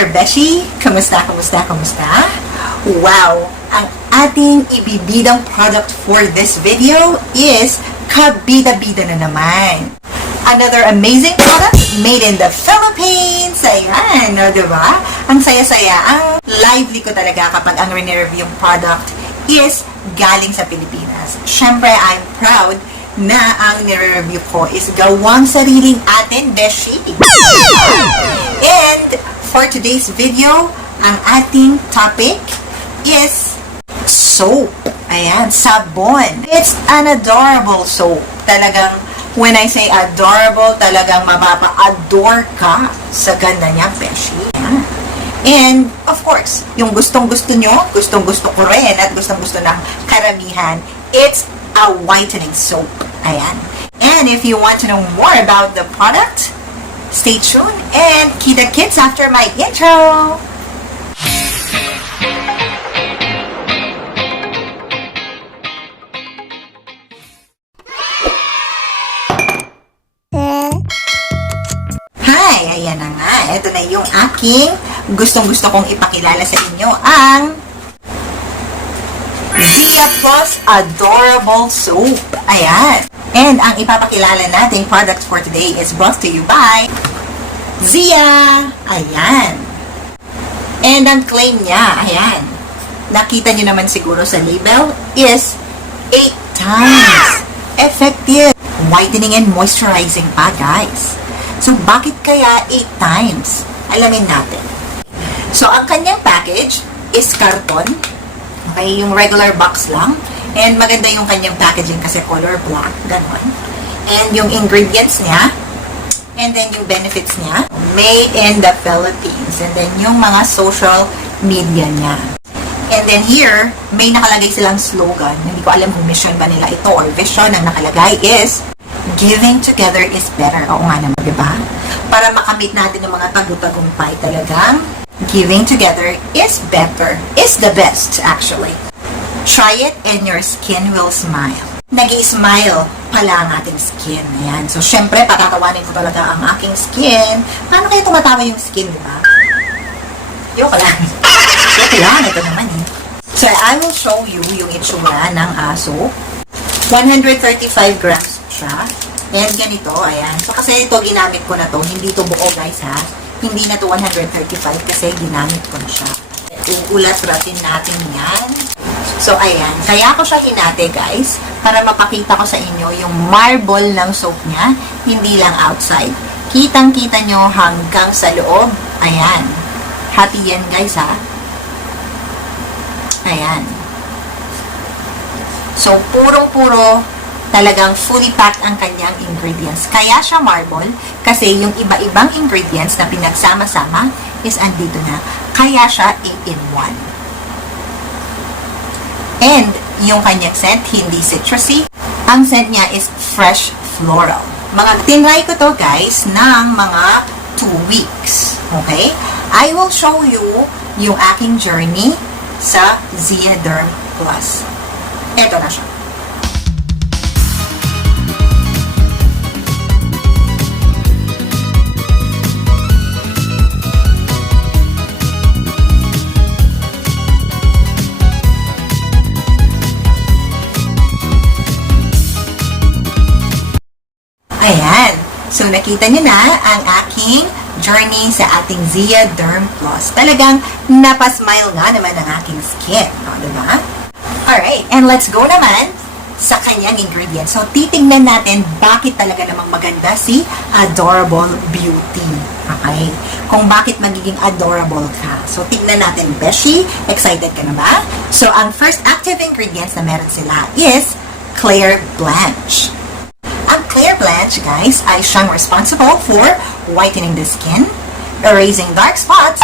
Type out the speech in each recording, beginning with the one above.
there, Beshi! Kamusta, kamusta, kamusta? Wow! Ang ating ibibidang product for this video is kabida-bida na naman. Another amazing product made in the Philippines. Ayan, no, diba? Ang saya-saya. Ang lively ko talaga kapag ang review yung product is galing sa Pilipinas. Siyempre, I'm proud na ang nire-review ko is gawang sariling atin, Beshi. And for today's video, ang ating topic is soap. Ayan, sabon. It's an adorable soap. Talagang, when I say adorable, talagang mapapa-adore ka sa ganda niya, Beshi. Ayan. And, of course, yung gustong-gusto nyo, gustong-gusto ko rin, at gustong-gusto ng karamihan, it's a whitening soap. Ayan. And if you want to know more about the product, stay tuned and kita-kits after my intro! Hi! Ayan na nga. Ito na yung aking gustong-gusto kong ipakilala sa inyo, ang ZIYADERM Adorable Soap. Ayan. And ang ipapakilala nating product for today is brought to you by Zia. Ayan. And ang claim niya, ayan, nakita nyo naman siguro sa label, is 8 times effective whitening and moisturizing pa, guys. So, bakit kaya 8 times? Alamin natin. So, ang kanyang package is karton. Okay, yung regular box lang. And maganda yung kanyang packaging kasi color black, ganon. And yung ingredients niya, and then yung benefits niya, made in the Philippines. And then yung mga social media niya. And then here, may nakalagay silang slogan. Hindi ko alam kung mission ba nila ito or vision. Ang nakalagay is, giving together is better. Oo nga naman, diba? Para makamit natin ng mga tagumpay talagang, giving together is better. Is the best, actually. Try it and your skin will smile. Nag-i-smile pala ang ating skin. Ayan. So, syempre, patatawanin ko talaga ang aking skin. Paano kayo tumatawa yung skin, diba? Yung lang. Yung ito naman eh. So, I will show you yung itsura ng aso. 135 grams siya. And ganito, ayan. So, kasi ito, ginamit ko na to. Hindi to buo, guys, ha? Hindi na to 135 kasi ginamit ko na siya. Uulat-ratin natin yan. So, ayan. Kaya ko siya hinati, guys, para mapakita ko sa inyo yung marble ng soap niya, hindi lang outside. Kitang-kita nyo hanggang sa loob. Ayan. Happy yan, guys, ha? Ayan. So, purong-puro, talagang fully packed ang kanyang ingredients. Kaya siya marble, kasi yung iba-ibang ingredients na pinagsama-sama is andito na. Kaya siya 8-in-1. And, yung kanyang scent, hindi citrusy. Ang scent niya is fresh floral. Tinry ko to, guys, ng mga 2 weeks. Okay? I will show you yung aking journey sa ZIYADERM Plus. Ito na siya. Ayan. So, nakita niyo na ang aking journey sa ating ZIYADERM Plus. Talagang napasmile nga naman ang aking skin. No, diba? Alright. And let's go naman sa kanyang ingredients. So, titignan natin bakit talaga namang maganda si Adorable Beauty. Okay? Kung bakit magiging adorable ka. So, tignan natin, Beshi. Excited ka na ba? So, ang first active ingredients na meron sila is Clear Blanch. Ang Clear Blanch, guys, ay siyang responsible for whitening the skin, erasing dark spots,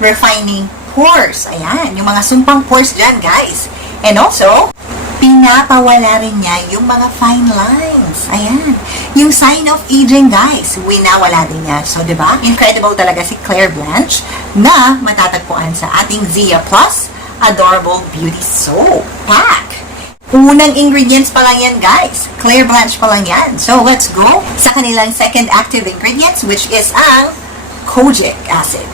refining pores. Ayan, yung mga sumpang pores dyan, guys. And also, pinapawala rin niya yung mga fine lines. Ayan. Yung sign of aging, guys, winawala din niya. So, diba? Incredible talaga si Clear Blanch na matatagpuan sa ating Zia Plus Adorable Beauty Soap Pack. Unang ingredients pa lang yan, guys. Clear Blanch pa lang yan. So, let's go sa kanilang second active ingredients, which is ang kojic acid.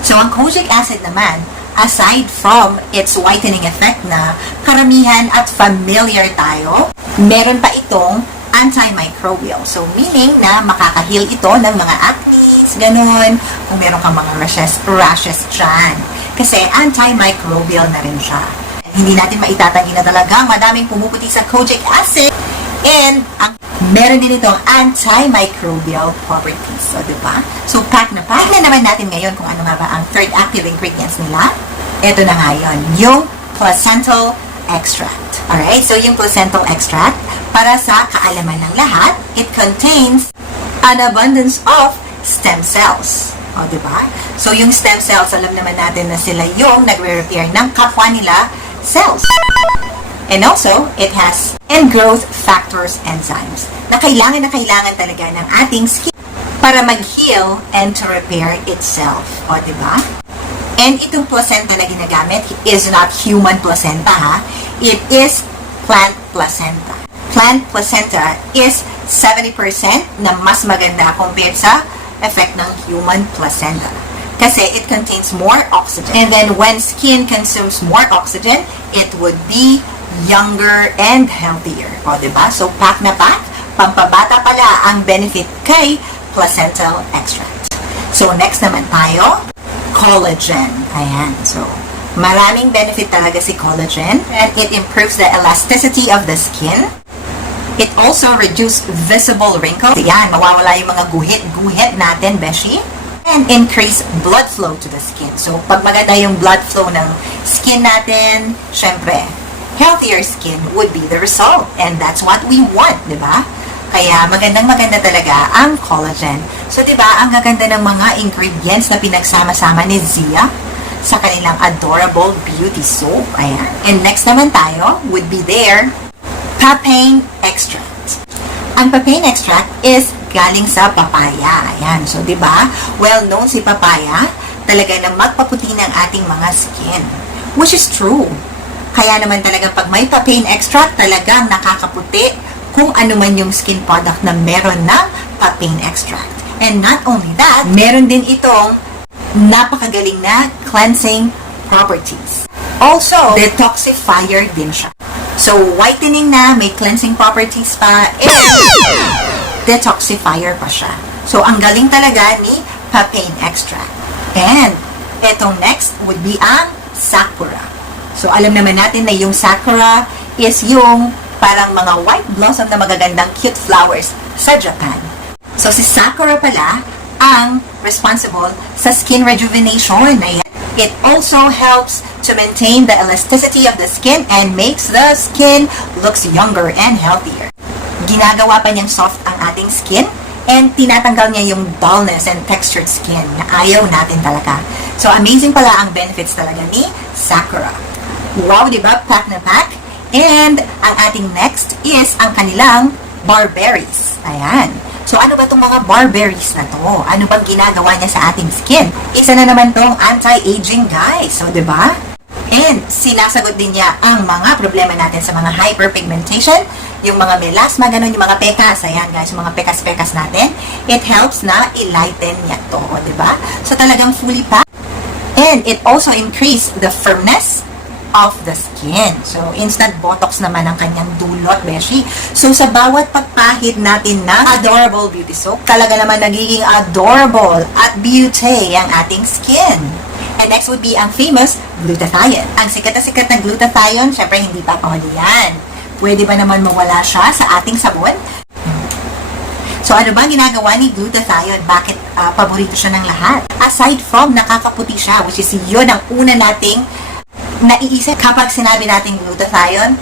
So, ang kojic acid naman, aside from its whitening effect na karamihan at familiar tayo, meron pa itong antimicrobial. So, meaning na makakahil ito ng mga acne, ganun, kung meron kang mga rashes dyan. Kasi antimicrobial na rin siya. Hindi natin maitatanggi na talagang madaming pumuputi sa kojic acid. And, meron din itong antimicrobial properties. So, diba? So, pack na naman natin ngayon kung ano nga ba ang third active ingredients nila. Ito na nga yun, yung placental extract. Alright? So, yung placental extract, para sa kaalaman ng lahat, it contains an abundance of stem cells. O, diba? So, yung stem cells, alam naman natin na sila yung nagre-repair ng kapwa nila cells. And also, it has growth factors enzymes na kailangan talaga ng ating skin para mag-heal and to repair itself. O, diba? And itong placenta na ginagamit is not human placenta, ha? It is plant placenta. Plant placenta is 70% na mas maganda compared sa effect ng human placenta. Kasi it contains more oxygen. And then when skin consumes more oxygen, it would be younger and healthier. O, diba? So, pack na pack, pampabata pala ang benefit kay placental extract. So, next naman tayo, collagen. Ayan. So, maraming benefit talaga si collagen. And it improves the elasticity of the skin. It also reduces visible wrinkles. Yan, mawawala yung mga guhit natin, beshi. And increase blood flow to the skin. So, pag maganda yung blood flow ng skin natin, syempre, healthier skin would be the result. And that's what we want, di ba? Kaya magandang-maganda talaga ang collagen. So, di ba, ang gaganda ng mga ingredients na pinagsama-sama ni Zia sa kanilang adorable beauty soap. Ayan. And next naman tayo would be their papain extract. Ang papain extract is galing sa papaya. Ayan. So, di ba, well known si papaya talaga na magpaputi ng ating mga skin. Which is true. Kaya naman talaga pag may papain extract, talagang nakakaputi kung ano man yung skin product na meron ng papain extract. And not only that, meron din itong napakagaling na cleansing properties. Also, detoxifier din siya. So, whitening na, may cleansing properties pa, and detoxifier pa siya. So, ang galing talaga ni papain extract. And, etong next would be ang sakura. So, alam naman natin na yung sakura is yung parang mga white blossom na magagandang cute flowers sa Japan. So, si sakura pala ang responsible sa skin rejuvenation. Ayan. It also helps to maintain the elasticity of the skin and makes the skin looks younger and healthier. Ginagawa pa niyang soft ang ating skin and tinatanggal niya yung dullness and textured skin na ayaw natin talaga. So, amazing pala ang benefits talaga ni sakura. Wow, diba? Pack na pack. And ang ating next is ang kanilang barberries. Ayan. So, ano ba itong mga barberries na to? Ano bang ginagawa niya sa ating skin? Isa na naman tong anti-aging, guys. So, diba? And sinasagot din niya ang mga problema natin sa mga hyperpigmentation, yung mga melasma, ganun, yung mga pekas. Ayan, guys, yung mga pekas-pekas natin. It helps na i-lighten niya to, diba? So, talagang fully packed. And it also increase the firmness of the skin. So, instant botox naman ang kanyang dulot, beshi. So, sa bawat pagpahid natin ng adorable beauty soap, talaga naman nagiging adorable at beauty ang ating skin. And next would be ang famous glutathione. Ang sikat na glutathione, syempre hindi pa pahuli yan. Pwede ba naman mawala siya sa ating sabon? So, ano ba ginagawa ni glutathione? Bakit paborito siya ng lahat? Aside from nakakaputi siya, which is yun ang una nating naiisip kapag sinabi natin glutathione,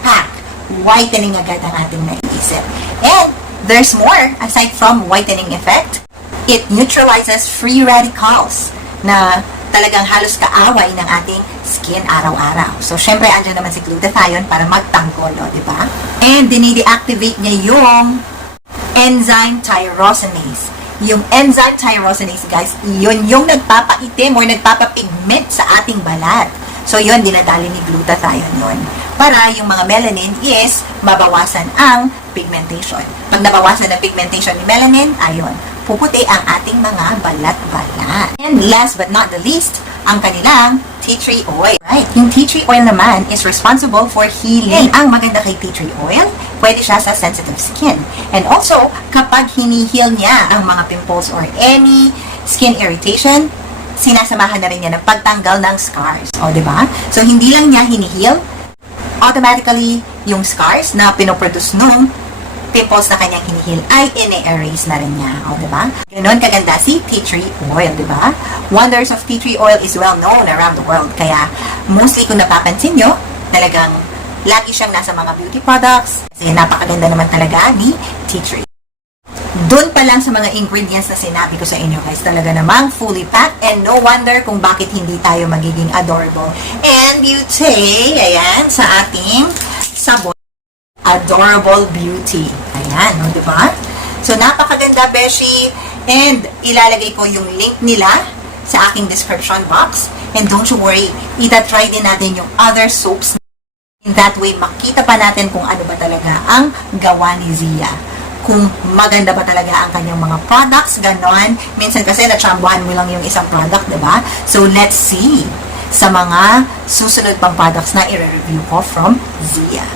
whitening agad ang ating naiisip. And there's more aside from whitening effect. It neutralizes free radicals na talagang halos kaaway ng ating skin araw-araw. So, syempre, andyan naman si glutathione para magtanggol, di ba? And dinidi-activate niya yung enzyme tyrosinase. Yung enzyme tyrosinase, guys, yun yung nagpapaitim or nagpapapigment sa ating balat. So, yun, dinadali ni glutathione yun. Para yung mga melanin is mabawasan ang pigmentation. Pag nabawasan ang pigmentation ni melanin, ayun, puputi ang ating mga balat-balat. And last but not the least, ang kanilang tea tree oil. Right. Yung tea tree oil naman is responsible for healing. Ang maganda kay tea tree oil, pwede siya sa sensitive skin. And also, kapag hinihil niya ang mga pimples or any skin irritation, sinasamahan na rin niya ng pagtanggal ng scars. O, diba? So, hindi lang niya hinihil, automatically, yung scars na pinoproduce nung pimples na kanyang hinihil ay ine-erase na rin niya. O, diba? Ganon kaganda si tea tree oil, diba? Wonders of tea tree oil is well known around the world. Kaya, mostly kung napapansin nyo, talagang lagi siyang nasa mga beauty products. Kasi napakaganda naman talaga ni tea tree. Doon pa lang sa mga ingredients na sinabi ko sa inyo, guys, talaga namang fully packed, and no wonder kung bakit hindi tayo magiging adorable and beauty. Ayan, sa ating sabon. Adorable Beauty. Ayan, no, diba? So, napakaganda, beshi. And, ilalagay ko yung link nila sa aking description box. And don't you worry, ita-try din natin yung other soaps. In that way, makita pa natin kung ano ba talaga ang gawa ni Zia. Kung maganda ba talaga ang kanyang mga products, ganon. Minsan kasi natsambuhan mo lang yung isang product, diba? So, let's see sa mga susunod pang products na i-review ko from Zia.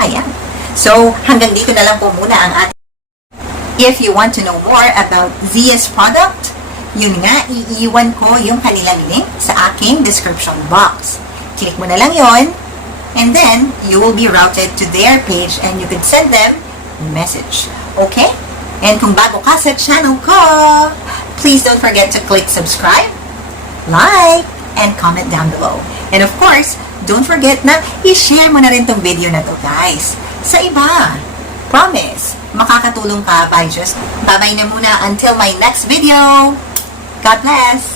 Ayan. So, hanggang dito na lang po muna ang ating. If you want to know more about Zia's product, yun nga, iiwan ko yung kanilang link sa aking description box. Click mo na lang yon, and then you will be routed to their page and you can send them a message. Okay? And kung bago ka sa channel ko, please don't forget to click subscribe, like, and comment down below. And of course, don't forget na i-share mo na rin tong video na to, guys, sa iba. Promise, makakatulong ka by just bye-bye na muna until my next video. God bless!